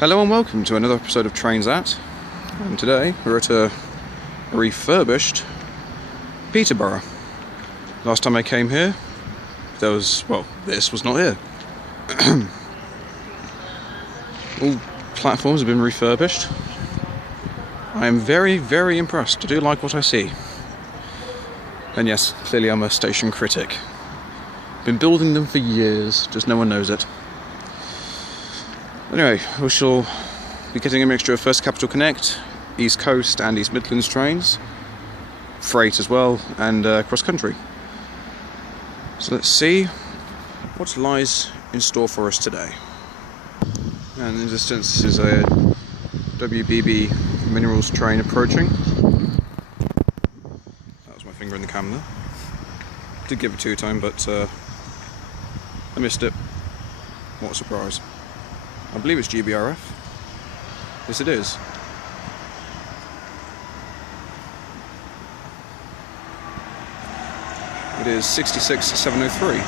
Hello and welcome to another episode of Trains At, and today we're at a refurbished Peterborough. Last time I came here, this was not here. All platforms have been refurbished. I am very, very impressed. I do like what I see. And yes, clearly I'm a station critic. Been building them for years, just no one knows it. Anyway, we shall be getting a mixture of First Capital Connect, East Coast and East Midlands trains, freight as well, and cross country. So let's see what lies in store for us today. And in the distance is a WBB Minerals train approaching. That was my finger in the camera. Did give it 2 times, but I missed it. What a surprise. I believe it's GBRF. Yes, it is. It is 66703.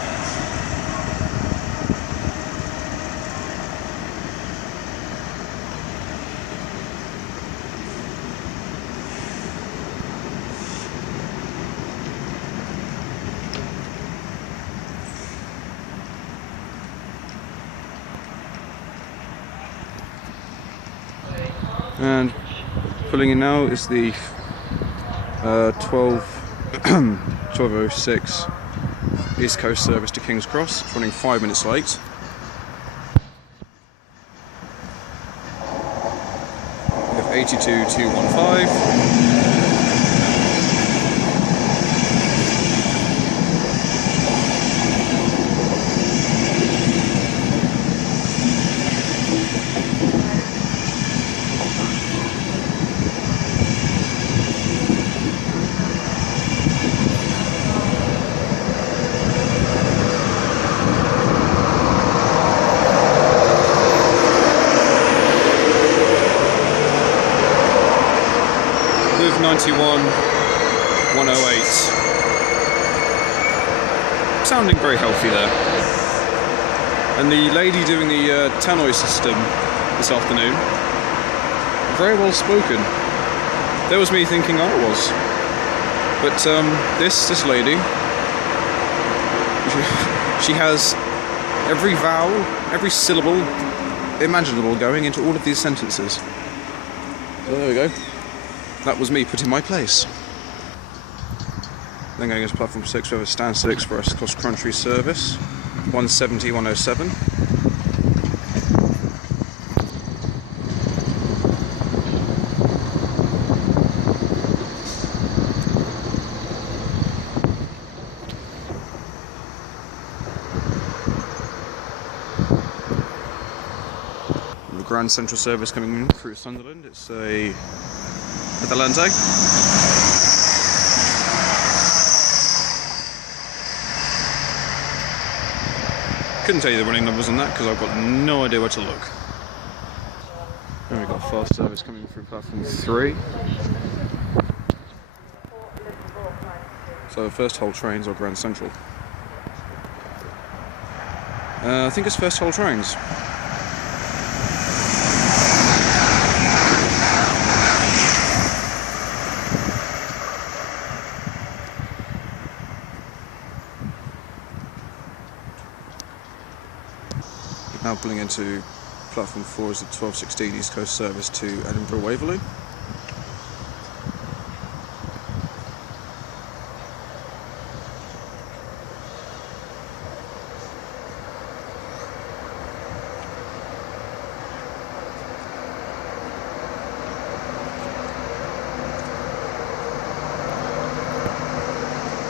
And pulling in now is the 1206 East Coast service to King's Cross. It's running 5 minutes late. We have 82215. Move 91 108. Sounding very healthy there. And the lady doing the tannoy system this afternoon, very well spoken. There was me thinking I was. But this lady, she has every vowel, every syllable imaginable going into all of these sentences. So there we go. That was me put in my place. Then going into platform 6, we have a Stansted Express cross country service, 170 107. The Grand Central service coming in through Sunderland. It's a Adelante. Couldn't tell you the running numbers on that because I've got no idea where to look. Then we've got fast service coming through platform 3. So the first whole trains are Grand Central. I think it's first whole trains. Now pulling into platform 4 is the 1216 East Coast service to Edinburgh Waverley.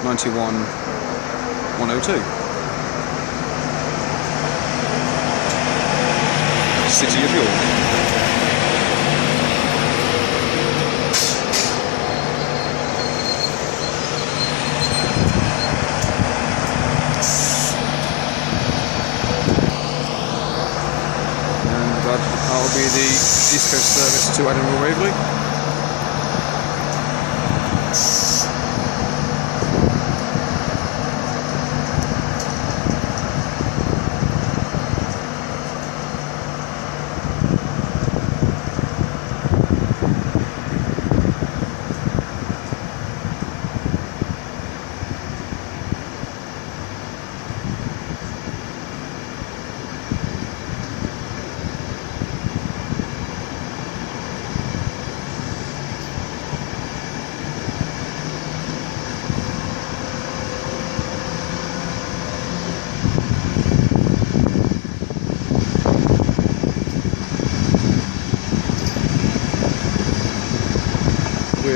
(91 102). City of York. And that'll be the East Coast service to Edinburgh Waverley.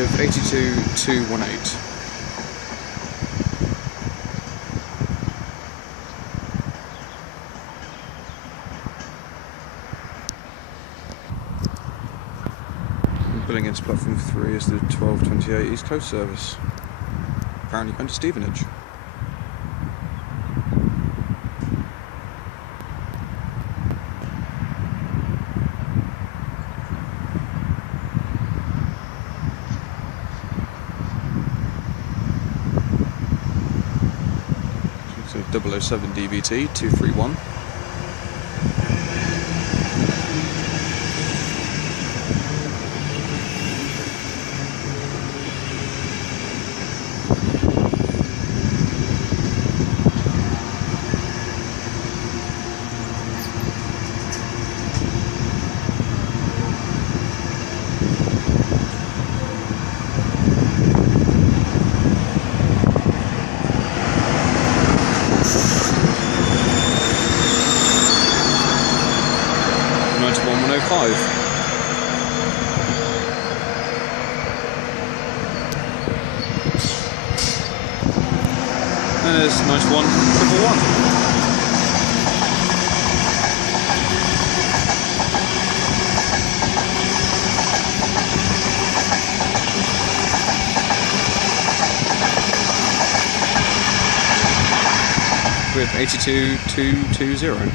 with 82218. Pulling into platform 3 is the 1228 East Coast service. Apparently going to Stevenage. So 007 DBT 231. There's 9111. With 82220,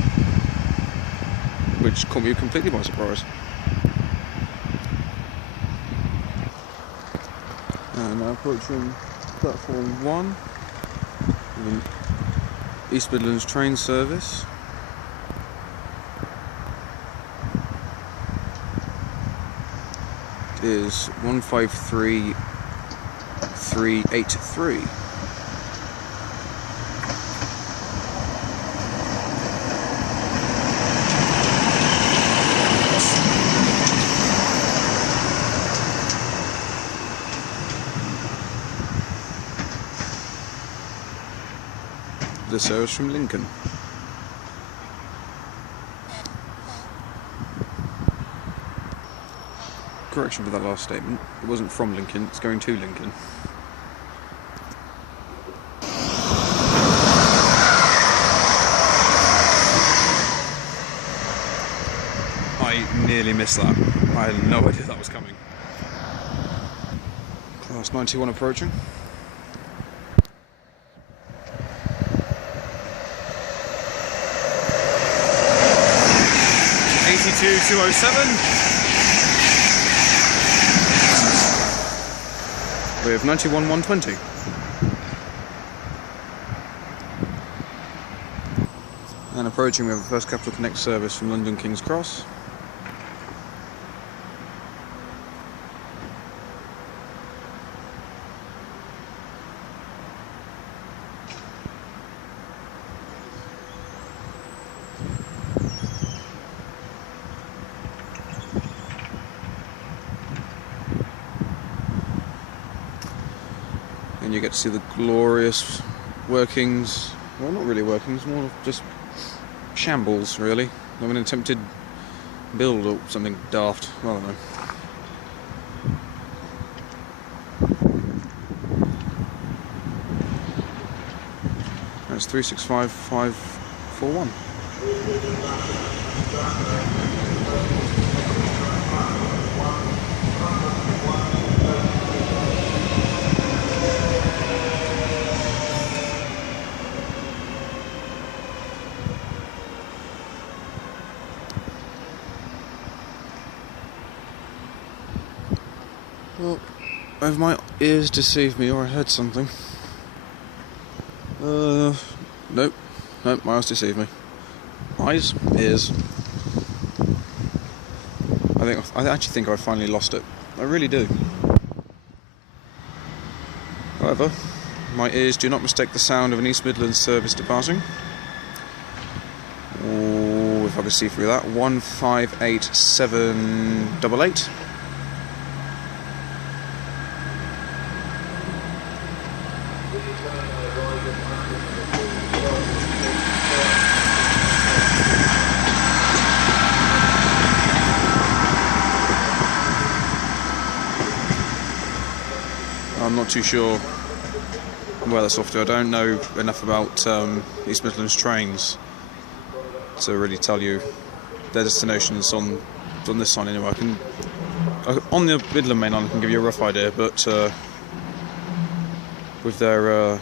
which caught me completely by surprise. And now approaching platform 1. East Midlands train service. It is 153383. The service from Lincoln. Correction for that last statement. It wasn't from Lincoln, it's going to Lincoln. I nearly missed that. I had no idea that was coming. Class 91 approaching. To 207 with 91120. And approaching, we have the first Capital Connect service from London King's Cross. And you get to see the glorious workings, well, not really workings, more just shambles really, of an attempted build or something daft, I don't know. That's 365541. Well, have my ears deceived me, or I heard something? Nope, my eyes deceived me. Eyes, ears. I actually think I finally lost it. I really do. However, my ears do not mistake the sound of an East Midlands service departing. Oh, if I could see through that, 158788. not too sure where that's off to. I don't know enough about East Midlands trains to really tell you their destinations on this sign anyway. On the Midland main line I can give you a rough idea, but with their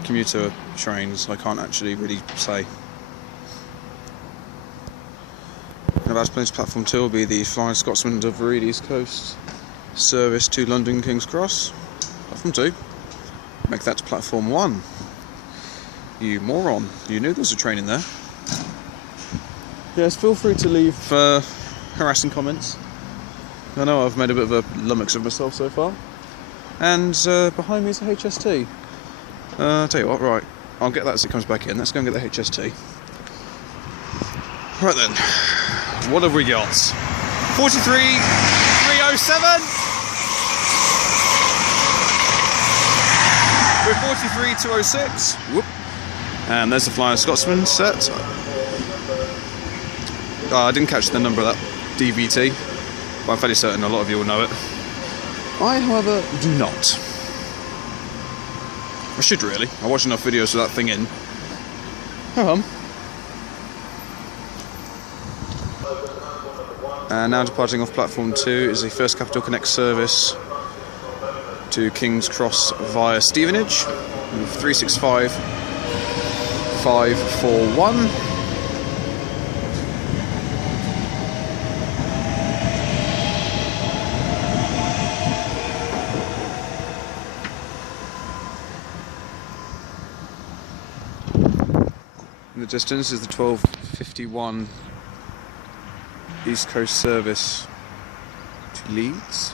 commuter trains I can't actually really say. And about to play to platform 2 will be the Flying Scotsman Dovereid East Coast service to London King's Cross. Platform 2. Make that to platform 1. You moron. You knew there was a train in there. Yes, feel free to leave harassing comments. I know I've made a bit of a lummox of myself so far. And behind me is a HST. I'll tell you what, right, I'll get that as it comes back in. Let's go and get the HST. Right then, what have we got? 43,307. We're 43,206. Whoop. And there's the Flying Scotsman set. I didn't catch the number of that DVT, but I'm fairly certain a lot of you will know it. I, however, do not. I should really. I watch enough videos with that thing in. And now departing off platform 2 is the First Capital Connect service to King's Cross via Stevenage, 365,541. In the distance is the 12:51 East Coast service to Leeds.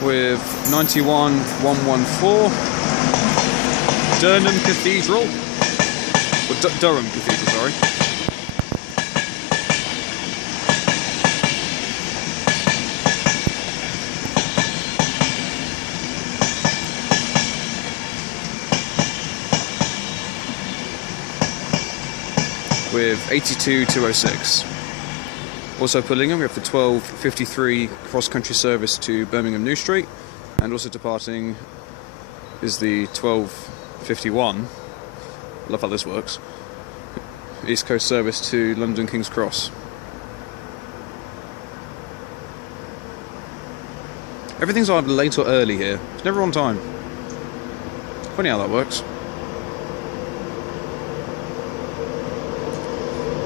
With 91,114 Durham Cathedral, or Durham Cathedral, sorry. With 82,206. Also pulling in, we have the 12:53 cross-country service to Birmingham New Street, and also departing is the 12:51. I love how this works. East Coast service to London King's Cross. Everything's either late or early here. It's never on time. Funny how that works.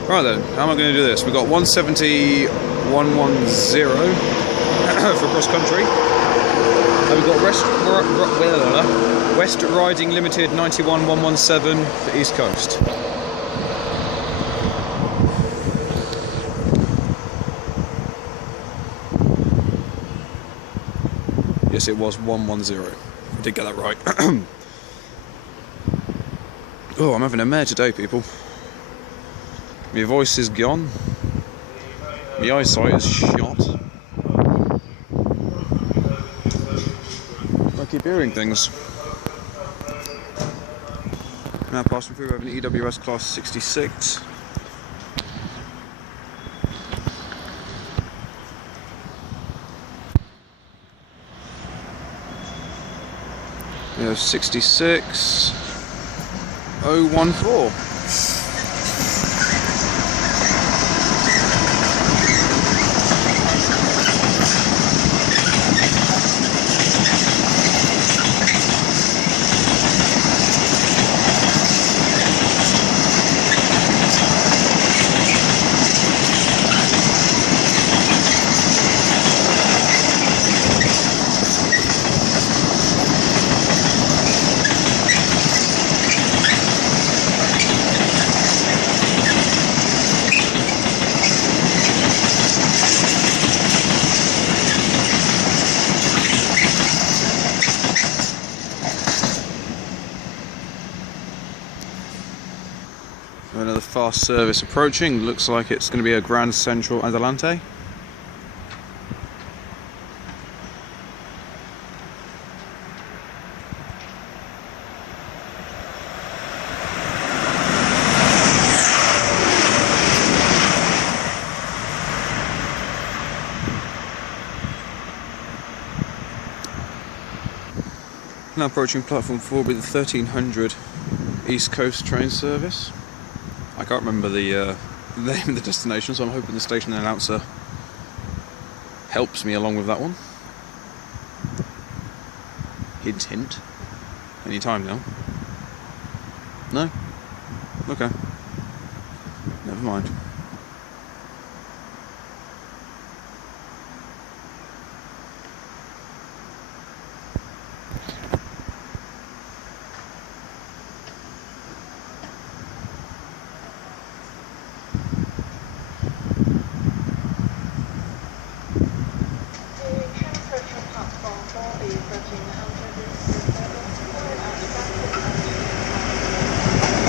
Right then, how am I going to do this? We've got 170,110 for cross country. And we've got West Riding Limited 91,117 for East Coast. Yes, it was 110. I did get that right. Oh, I'm having a mare today, people. My voice is gone. My eyesight is shot. I keep hearing things. Now passing through, we have an EWS Class 66. We have 66,014. fast service approaching. Looks like it's going to be a Grand Central Adelante. Now approaching platform 4 with the 1300 East Coast train service. I can't remember the name of the destination, so I'm hoping the station announcer helps me along with that one. Hint, hint. Any time now? No? Okay. Never mind.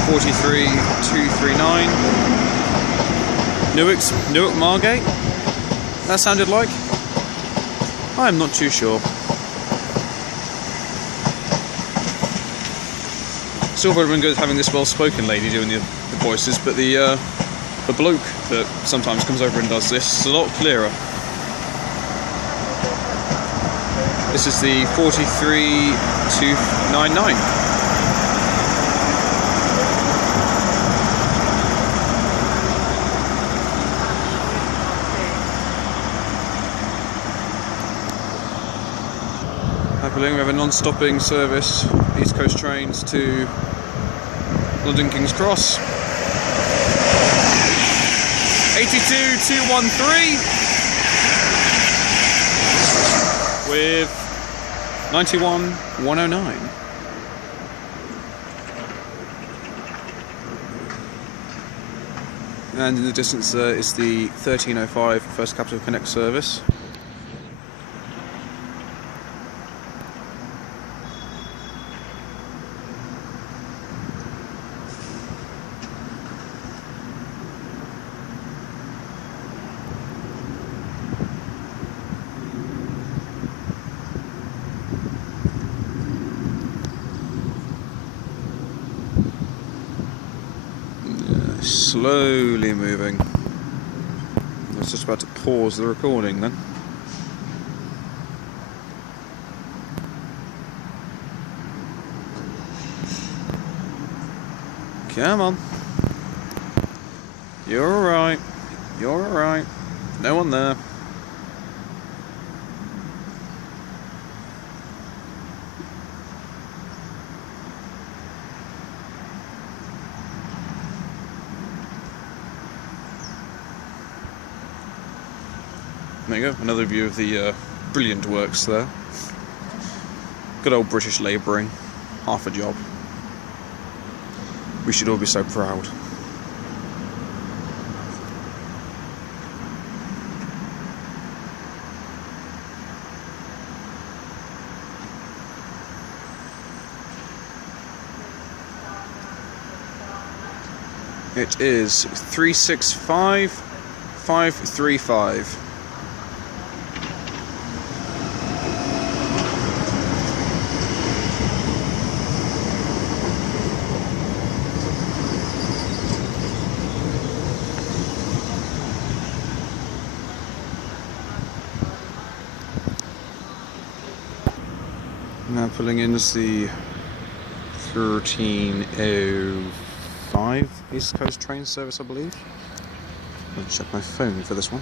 Forty-three 239 Newark Margate. That sounded like. I'm not too sure. Still would have been good having this well-spoken lady doing the voices, but the bloke that sometimes comes over and does this is a lot clearer. This is the 43299. We have a non-stopping service, East Coast trains to London King's Cross. 82213 with 91109. And in the distance is the 1305 First Capital Connect service. Slowly moving. I was just about to pause the recording then. Come on. You're alright. You're alright. No one there. There you go, another view of the brilliant works there. Good old British labouring, half a job. We should all be so proud. It is 365535. Now pulling in is the 1305 East Coast train service, I believe. I'll check my phone for this one.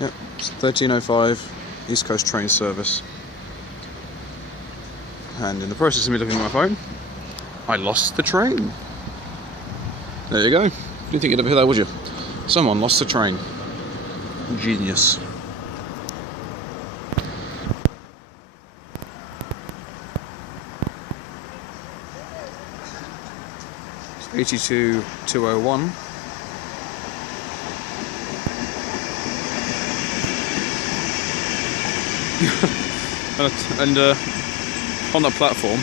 Yep, it's 1305 East Coast train service. And in the process of me looking at my phone, I lost the train. There you go. You didn't think you'd ever hear that, would you? Someone lost the train. Genius. It's 82201. and on that platform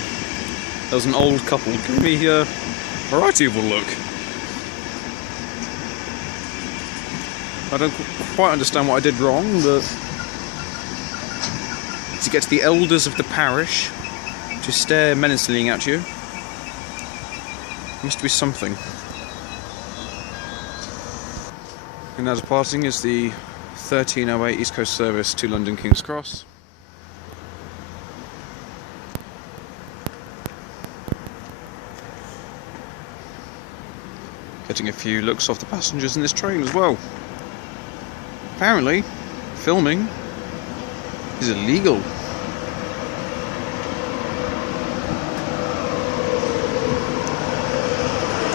There was an old couple giving me a variety of a look. I don't quite understand what I did wrong, but to get the elders of the parish to stare menacingly at you must be something. And now departing is the 1308 East Coast service to London King's Cross. Getting a few looks off the passengers in this train as well. Apparently, filming is illegal.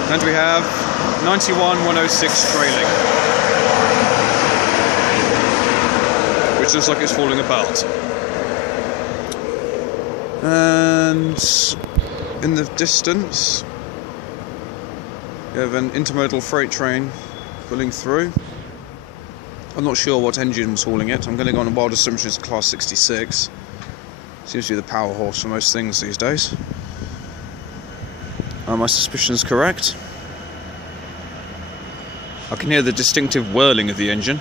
And we have 91-106 trailing, which looks like it's falling apart. And in the distance, we have an intermodal freight train pulling through. I'm not sure what engine was hauling it. I'm going to go on a wild assumption it's a Class 66. Seems to be the power horse for most things these days. Are my suspicions correct? I can hear the distinctive whirling of the engine.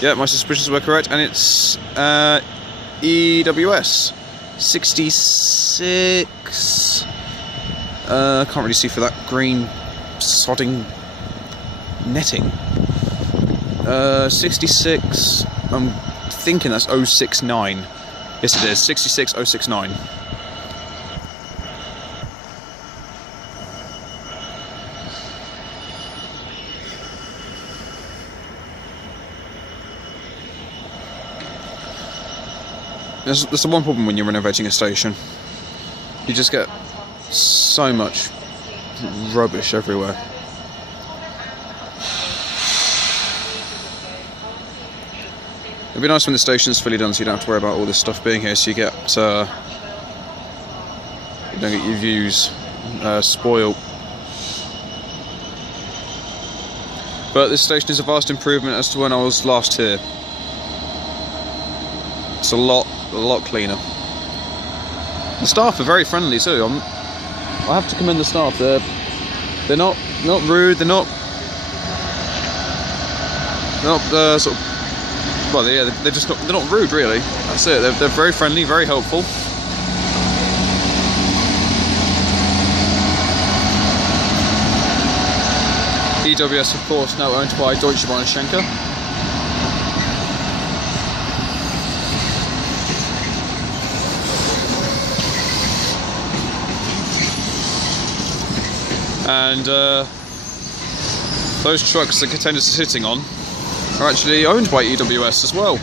Yeah, my suspicions were correct, and it's EWS 66. I can't really see for that green sodding netting. 66, I'm thinking that's 069. Yes it is, 66069. There's the one problem when you're renovating a station. You just get so much rubbish everywhere. It'd be nice when the station's fully done so you don't have to worry about all this stuff being here, so you get you don't get your views spoiled. But this station is a vast improvement as to when I was last here. It's a lot cleaner. The staff are very friendly too. I have to commend the staff. They're not rude. They're not sort of. Well, yeah, they're just they're not rude really. That's it. They're very friendly, very helpful. EWS, of course, now owned by Deutsche Bahn Schenker. And those trucks the containers are sitting on are actually owned by EWS as well.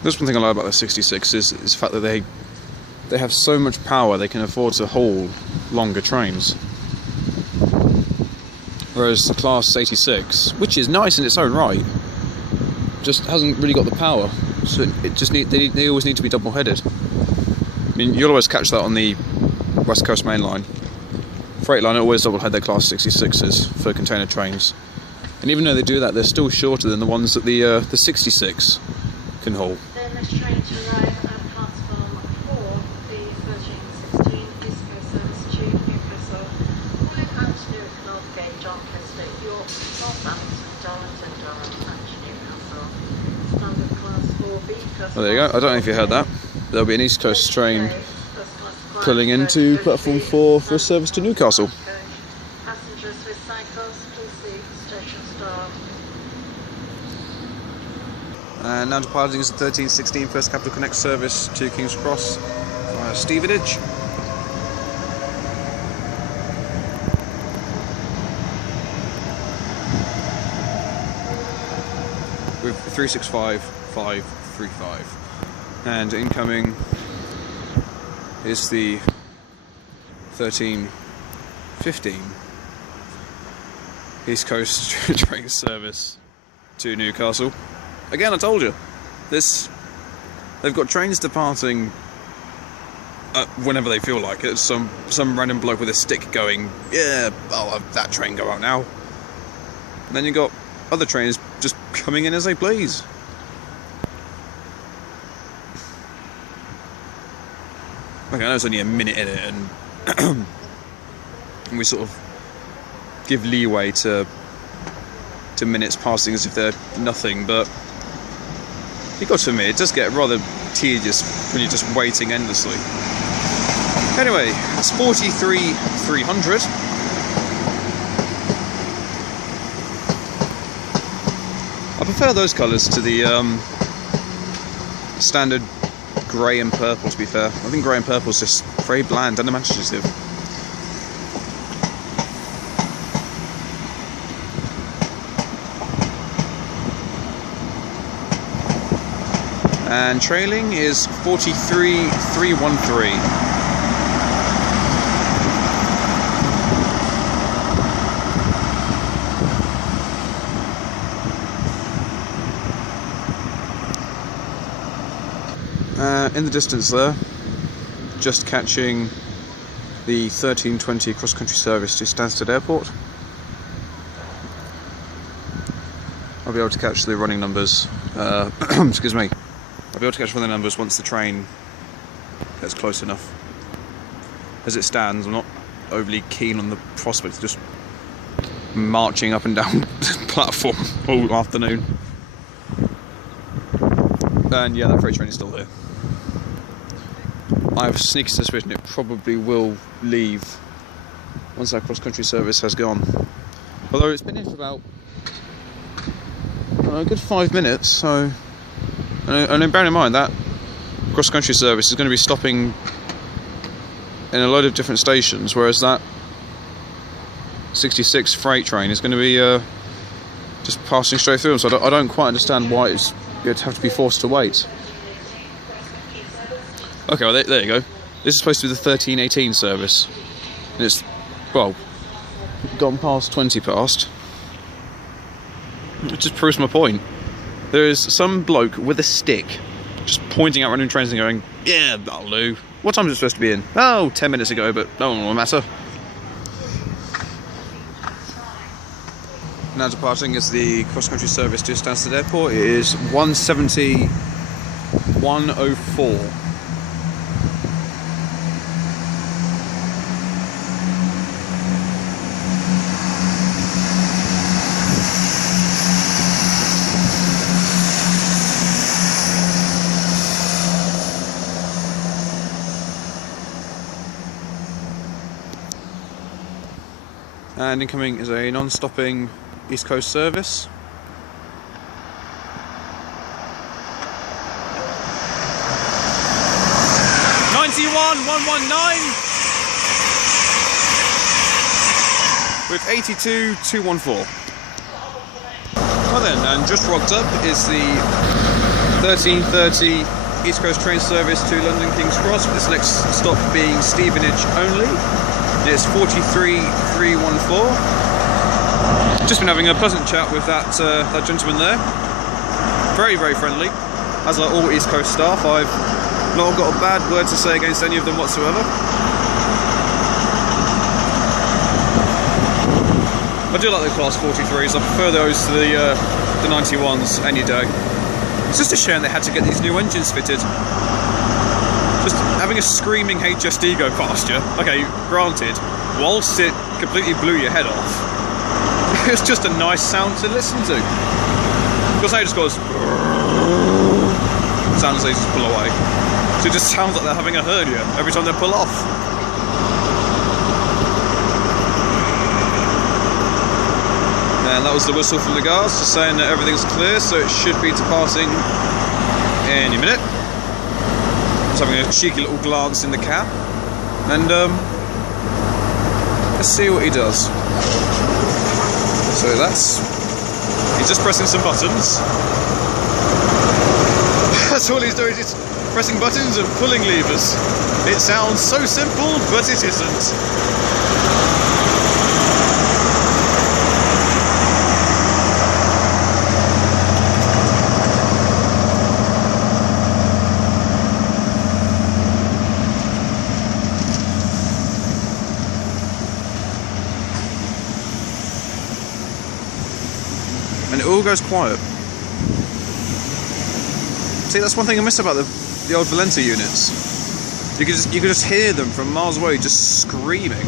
That's one thing I like about the 66 is the fact that they have so much power they can afford to haul longer trains. Whereas the Class 86, which is nice in its own right, just hasn't really got the power. So it just they always need to be double-headed. I mean, you'll always catch that on the West Coast Main Line. Freightliner always double-head their Class 66s for container trains. And even though they do that, they're still shorter than the ones that the 66 can haul. The next train to arrive at platform 4, the 1316 East Coast service to Newcastle, calling at Newark, Northgate, Doncaster, York, Northampton, Darlington, Durham and Newcastle. Standard Class 4B. Well, there you go. I don't know if you heard that. There'll be an East Coast train pulling into platform 4 for a service to Newcastle. Passengers with cycles, please see station staff. And now departing is the 1316 First Capital Connect service to King's Cross via Stevenage. With 365535. And incoming is the 1315 East Coast train service to Newcastle. Again, I told you, they've got trains departing whenever they feel like it. Some random bloke with a stick going, yeah, I'll have that train go out now. And then you got other trains just coming in as they please. Okay, I know it's only a minute in it, and we sort of give leeway to minutes passing as if they're nothing, but you've got to admit, it does get rather tedious when you're just waiting endlessly. Anyway, it's 43,300. I prefer those colours to the standard grey and purple, to be fair. I think grey and purple is just very bland and unimaginative. And trailing is 43,313. In the distance there, just catching the 1320 cross-country service to Stansted Airport. I'll be able to catch the running numbers, excuse me, I'll be able to catch running numbers once the train gets close enough. As it stands, I'm not overly keen on the prospect of just marching up and down the platform all afternoon. And yeah, that freight train is still there. I have a sneaky suspicion it probably will leave once that cross-country service has gone. Although it's been in for about a good 5 minutes, so... And then bearing in mind that cross-country service is going to be stopping in a load of different stations, whereas that 66 freight train is going to be just passing straight through them, so I don't quite understand why you'd have to be forced to wait. Okay, well there you go. This is supposed to be the 1318 service. And it's, well, gone past 20 past. It just proves my point. There is some bloke with a stick just pointing out random trains and going, yeah, that'll do. What time is it supposed to be in? Oh, 10 minutes ago, but no one will matter. Now departing is the cross-country service to Stansted Airport. It is 170-104. And incoming is a non-stopping East Coast service. with 82,214. Well then, and just rocked up is the 1330 East Coast train service to London King's Cross, with this next stop being Stevenage only. It's 43,314. Just been having a pleasant chat with that gentleman there. Very, very friendly. As like all East Coast staff, I've not got a bad word to say against any of them whatsoever. I do like the Class 43s. I prefer those to the 91s any day. It's just a shame they had to get these new engines fitted. Just having a screaming HSD go past you. Okay, granted, whilst it completely blew your head off, it's just a nice sound to listen to. Because they just goes, sounds as they just pull away. So it just sounds like they're having a hernia every time they pull off. And that was the whistle from the guards, just saying that everything's clear, so it should be departing any minute. Just having a cheeky little glance in the cab, and let's see what he does. So he's just pressing some buttons. That's all he's doing, is pressing buttons and pulling levers. It sounds so simple, but it isn't. And it all goes quiet. See, that's one thing I miss about the old Valenta units. You could just hear them from miles away, just screaming.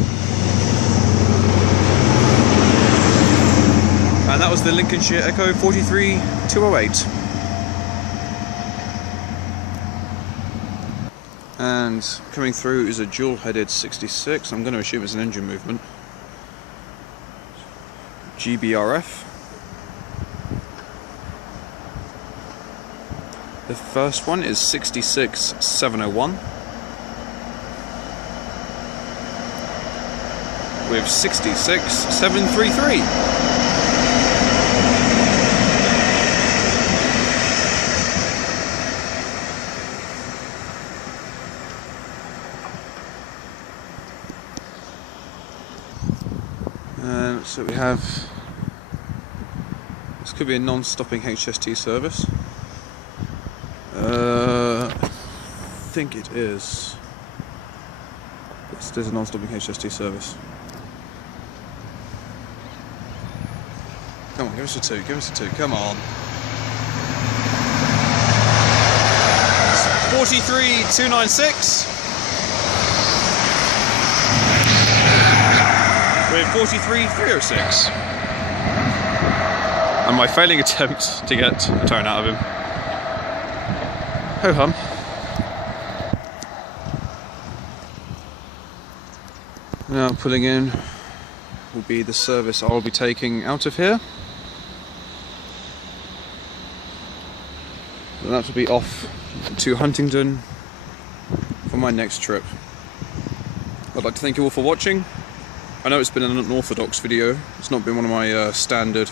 And that was the Lincolnshire Echo 43208. And coming through is a dual-headed 66. I'm going to assume it's an engine movement. GBRF. The first one is 66701 with 66733. So we have, this could be a non-stopping HST service. I think it is. There's a non-stopping HST service. Come on, give us a 2, give us a 2, come on. 43296 with 43306. And my failing attempt to get a tone out of him. Ho hum. Now pulling in will be the service I'll be taking out of here. And that will be off to Huntingdon for my next trip. I'd like to thank you all for watching. I know it's been an unorthodox video. It's not been one of my standard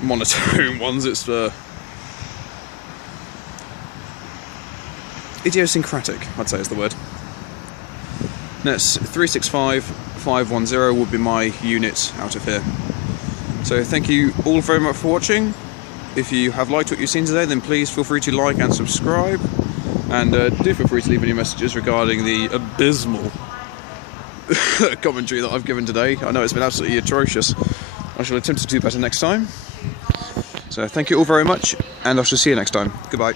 monotone ones. It's idiosyncratic, I'd say is the word. That's 365510 will be my unit out of here. So thank you all very much for watching. If you have liked what you've seen today, then please feel free to like and subscribe. And do feel free to leave any messages regarding the abysmal commentary that I've given today. I know it's been absolutely atrocious. I shall attempt to do better next time. So thank you all very much, and I shall see you next time. Goodbye.